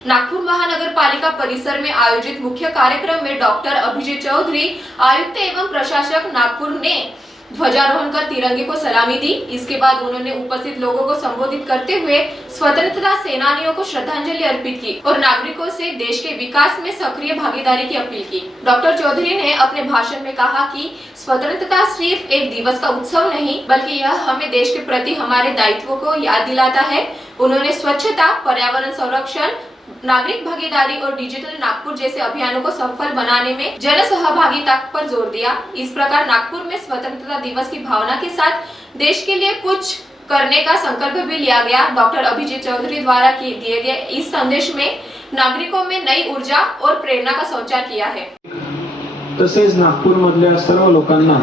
नागपुर महानगरपालिका परिसर में आयोजित मुख्य कार्यक्रम में डॉक्टर अभिजीत चौधरी, आयुक्त एवं प्रशासक नागपुर ने ध्वजारोहण कर तिरंगे को सलामी दी। इसके बाद उन्होंने उपस्थित लोगों को संबोधित करते हुए स्वतंत्रता सेनानियों को श्रद्धांजलि अर्पित की और नागरिकों से देश के विकास में सक्रिय भागीदारी की अपील की। डॉक्टर चौधरी ने अपने भाषण में कहा कि स्वतंत्रता सिर्फ एक दिवस का उत्सव नहीं, बल्कि यह हमें देश के प्रति हमारे दायित्वों को याद दिलाता है। उन्होंने स्वच्छता, पर्यावरण संरक्षण, नागरिक भागीदारी और डिजिटल नागपुर जैसे अभियानों को सफल बनाने में जन सहभागिता पर जोर दिया। इस प्रकार नागपुर में स्वतंत्रता दिवस की भावना के साथ देश के लिए कुछ करने का संकल्प भी लिया गया। डॉक्टर अभिजीत चौधरी द्वारा दिए गए इस संदेश में नागरिकों में नई ऊर्जा और प्रेरणा का संचार किया है। तसेच नागपूर मधल्या सर्व लोकांना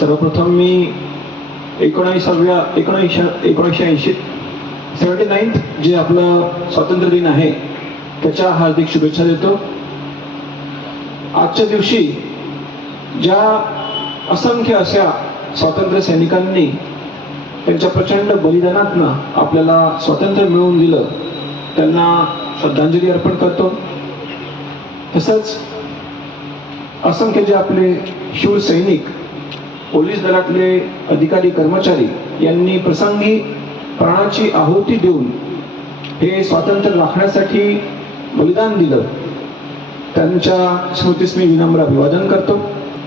सर्वप्रथम मी 79 जे आपलं स्वातंत्र्य दिन आहे त्याच्या हार्दिक शुभेच्छा देतो। आजच्या दिवशी ज्या असंख्य अशा स्वातंत्र्य सैनिकांनी त्यांच्या प्रचंड बलिदानातनं आपल्याला स्वातंत्र्य मिळवून दिलं, त्यांना श्रद्धांजली अर्पण करतो। तसंच असंख्य जे आपले शूर सैनिक, पोलीस दलातले अधिकारी कर्मचारी यांनी प्रसंगी प्राणाची आहुती देऊन हे स्वातंत्र्य राखण्यासाठी बलिदान दिलं, त्यांच्या स्मृतीस मी विनम्र अभिवादन करतो।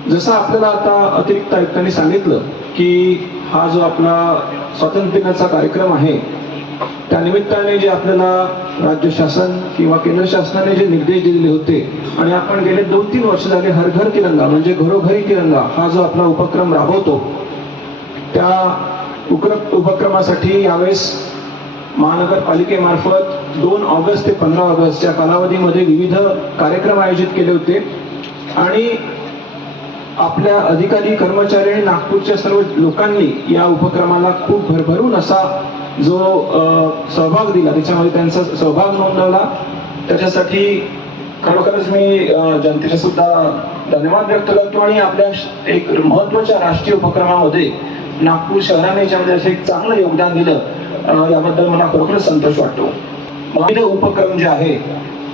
जसं आपल्याला आता अतिरिक्त आयुक्तांनी सांगितलं की हा जो आपला स्वातंत्र्य दिनाचा कार्यक्रम आहे त्या निमित्ताने जे आपल्याला राज्य शासन किंवा केंद्र शासनाने जे निर्देश दिलेले होते आणि आपण गेले 2-3 वर्ष झाले हर घर तिरंगा म्हणजे घरोघरी तिरंगा हा जो आपला उपक्रम राबवतो, त्या उपक्रमासाठी यावेळेस महानगरपालिकेमार्फत 2 ऑगस्ट ते 15 ऑगस्ट या कालावधीमध्ये विविध कार्यक्रम आयोजित केले होते आणि आपल्या अधिकारी कर्मचारी आणि नागपूरच्या सर्व लोकांनी या उपक्रमाला खूप भरभरून असा जो सहभाग दिला, त्याच्यामध्ये त्यांचा सहभाग नोंदवला। त्याच्यासाठी खरोखरच मी जनतेचे सुद्धा धन्यवाद व्यक्त करतो आणि आपल्या एक महत्त्वाच्या राष्ट्रीय उपक्रमामध्ये नागपूर शहराने याच्यामध्ये असं एक चांगलं योगदान दिलं, याबद्दल मला खरोखरच संतोष वाटतो। विविध उपक्रम जे आहे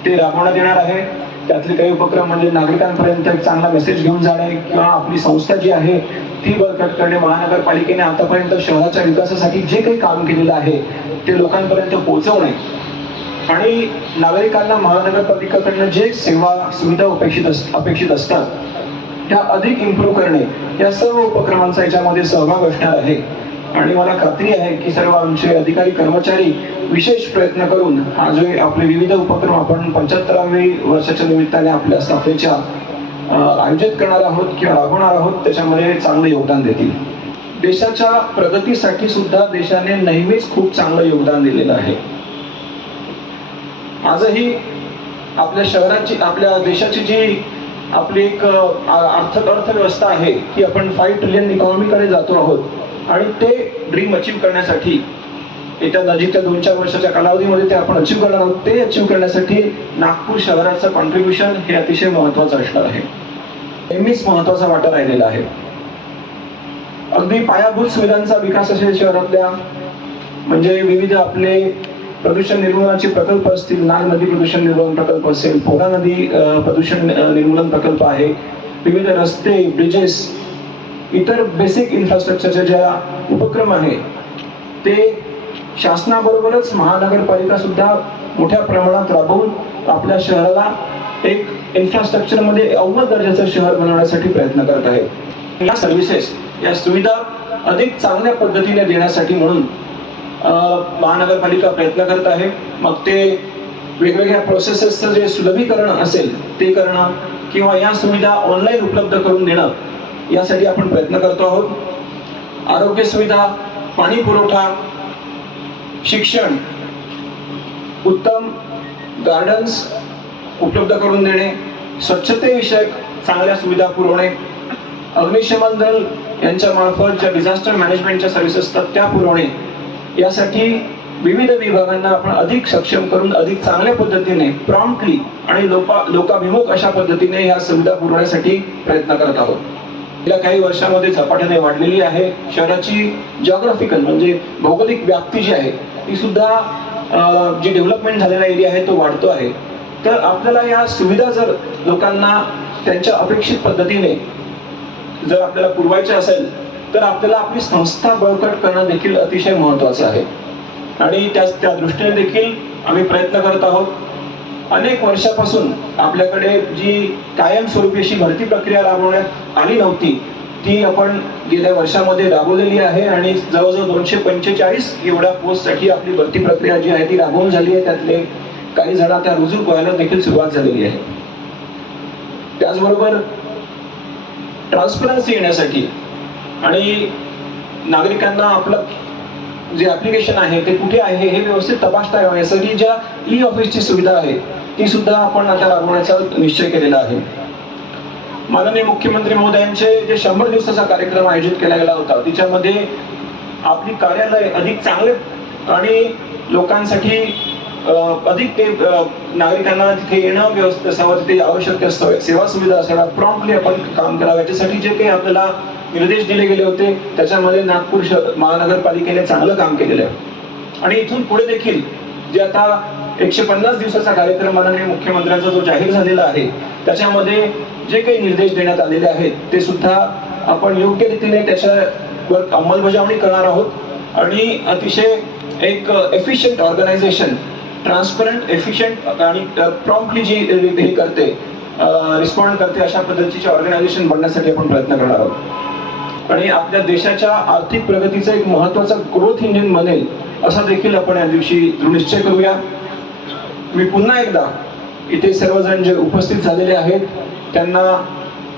ते राबवण्यात येणार आहे। त्यातले काही उपक्रम म्हणजे नागरिकांपर्यंत एक चांगला मेसेज घेऊन जाणे किंवा आपली संस्था जी आहे ती बळकट करणे। महानगरपालिकेने आतापर्यंत शहराच्या विकासासाठी जे काही काम केलेलं आहे ते लोकांपर्यंत पोहोचवणे आणि नागरिकांना महानगरपालिकेकडून जे सेवा सुविधा अपेक्षित असतात त्या अधिक इम्प्रूव्ह करणे, या सर्व उपक्रमांचा याच्यामध्ये सहभाग असणार आहे। आणि मला खात्री आहे की सर्व आमचे अधिकारी कर्मचारी विशेष प्रयत्न करून हा जो आपले विविध उपक्रम आपण 75व्या वर्षाच्या निमित्ताने आपल्या स्थापनेच्या आयोजित करणार आहोत किंवा राबवणार आहोत, त्याच्यामध्ये चांगलं योगदान देतील। देशाच्या प्रगतीसाठी सुद्धा देशाने नेहमीच खूप चांगलं योगदान दिलेलं आहे। आजही आपल्या शहराची, आपल्या देशाची जी आपली एक अर्थव्यवस्था आहे की आपण 5 ट्रिलियन इकॉनॉमीकडे जातो आहोत आणि ते ड्रीम अचीव्ह करण्यासाठी येत्या नजीकच्या 2-4 वर्षाच्या कालावधीमध्ये ते आपण अचीव्ह करणार आहोत। ते अचीव्ह करण्यासाठी नागपूर शहराचं कॉन्ट्रीब्युशन हे अतिशय महत्त्वाचं असणार आहे, नेहमीच महत्त्वाचा वाटा राहिलेला आहे। अगदी पायाभूत सुविधांचा विकास असेल शहरातल्या, म्हणजे विविध आपले प्रदूषण निर्मूलनाचे प्रकल्प असतील, नाग नदी प्रदूषण निर्मूलन प्रकल्प असेल, पोरा नदी प्रदूषण निर्मूलन प्रकल्प आहे, विविध रस्ते, ब्रिजेस, इतर बेसिक इन्फ्रास्ट्रक्चरचे ज्या उपक्रम आहे ते शासनाबरोबरच महानगरपालिका सुद्धा मोठ्या प्रमाणात राबवून आपल्या शहराला एक इन्फ्रास्ट्रक्चर मध्ये अव्वल दर्जाचं शहर बनवण्यासाठी प्रयत्न करत आहे। या सर्व्हिसेस, या सुविधा अधिक चांगल्या पद्धतीने देण्यासाठी म्हणून महानगरपालिका प्रयत्न करत आहे। मग ते वेगवेगळ्या प्रोसेसेसचं जे सुलभीकरण असेल ते करणं किंवा या सुविधा ऑनलाईन उपलब्ध करून देणं, यासाठी आपण प्रयत्न करतो आहोत। आरोग्य सुविधा, पाणी पुरवठा, शिक्षण, उत्तम गार्डन्स उपलब्ध करून देणे, स्वच्छतेविषयक चांगल्या सुविधा पुरवणे, अग्निशमन दल यांच्या मार्फत ज्या डिझास्टर मॅनेजमेंटच्या सर्व्हिसेस असतात त्या पुरवणे, यासाठी विविध विभागांना आपण अधिक सक्षम करून अधिक चांगल्या पद्धतीने प्रॉम्प्टली आणि लोकाभिमुख अशा पद्धतीने या सुविधा पुरवण्यासाठी प्रयत्न करत आहोत। गेल्या काही वर्षांमध्ये झपाट्याने वाढलेली आहे शहराची जॉग्राफिकल म्हणजे भौगोलिक व्याप्ती जी आहे ती सुद्धा जी डेव्हलपमेंट झालेला एरिया आहे तो वाढतो आहे, तर आपल्याला या सुविधा जर लोकांना त्यांच्या अपेक्षित पद्धतीने जर आपल्याला पुरवायचे असेल तर आपल्याला आपली संस्था बळकट करणं देखील अतिशय महत्त्वाचं आहे. आणि त्या दृष्टीने देखील आम्ही प्रयत्न करत आहोत. अनेक वर्षापासून आपल्याकडे जी कायमस्वरूपी अशी भरती प्रक्रिया राबवण्यात आली नव्हती ती आपण गेल्या वर्षामध्ये राबवलेली आहे आणि जवळजवळ 245 एवढ्या पोस्टसाठी आपली भरती प्रक्रिया जी आहे ती राबवून झाली आहे. त्यातले काही जण आता रुजू व्हायला देखील सुरुवात झालेली आहे. त्याचबरोबर ट्रान्सपरन्सी येण्यासाठी आणि नागरिकांना आपलं जे ऍप्लिकेशन आहे ते कुठे आहे हे व्यवस्थित तपासता यावं यासाठी ज्या ई ऑफिसची सुविधा आहे ती सुद्धा आपण आता राबवण्याचा निश्चय केलेला आहे. माननीय मुख्यमंत्री महोदयांचे जे 100 दिवसाचा कार्यक्रम आयोजित केला गेला होता त्याच्यामध्ये आपली कार्यालय अधिक चांगले आणि लोकांसाठी अधिक ते नागरिकांना तिथे येणं व्यवस्थित असावं, तिथे आवश्यक सेवा सुविधा असाव्या, प्रॉम्प्टली आपण काम करावं याच्यासाठी जे काही आपल्याला निर्देश दिले गेले होते त्याच्यामध्ये नागपूर महानगरपालिकेने चांगलं काम केलेलं आहे. आणि इथून पुढे देखील जे आता 150 दिवसाचा कार्यक्रम माननीय मुख्यमंत्र्यांचा जो जाहीर झालेला आहे त्याच्यामध्ये जे काही निर्देश देण्यात आलेले आहेत ते सुद्धा आपण योग्य रीतीने त्याच्यावर अंमलबजावणी करणार आहोत आणि अतिशय एक एफिशियंट ऑर्गनायझेशन, ट्रान्सपरंट, एफिशियंट आणि प्रॉम्प्टली जी हे करते, रिस्पॉन्ड करते अशा पद्धतीचे ऑर्गनायझेशन बनण्यासाठी आपण प्रयत्न करणार आहोत. आणि आपल्या देशाच्या आर्थिक प्रगतीचा एक महत्त्वाचा ग्रोथ इंजिन बनेल असा देखील आपण या दिवशी दृढनिश्चय करूया. मी पुन्हा एकदा इथे सर्वजण जे उपस्थित झालेले आहेत त्यांना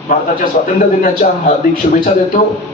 भारताच्या स्वातंत्र्य दिनाच्या हार्दिक शुभेच्छा देतो.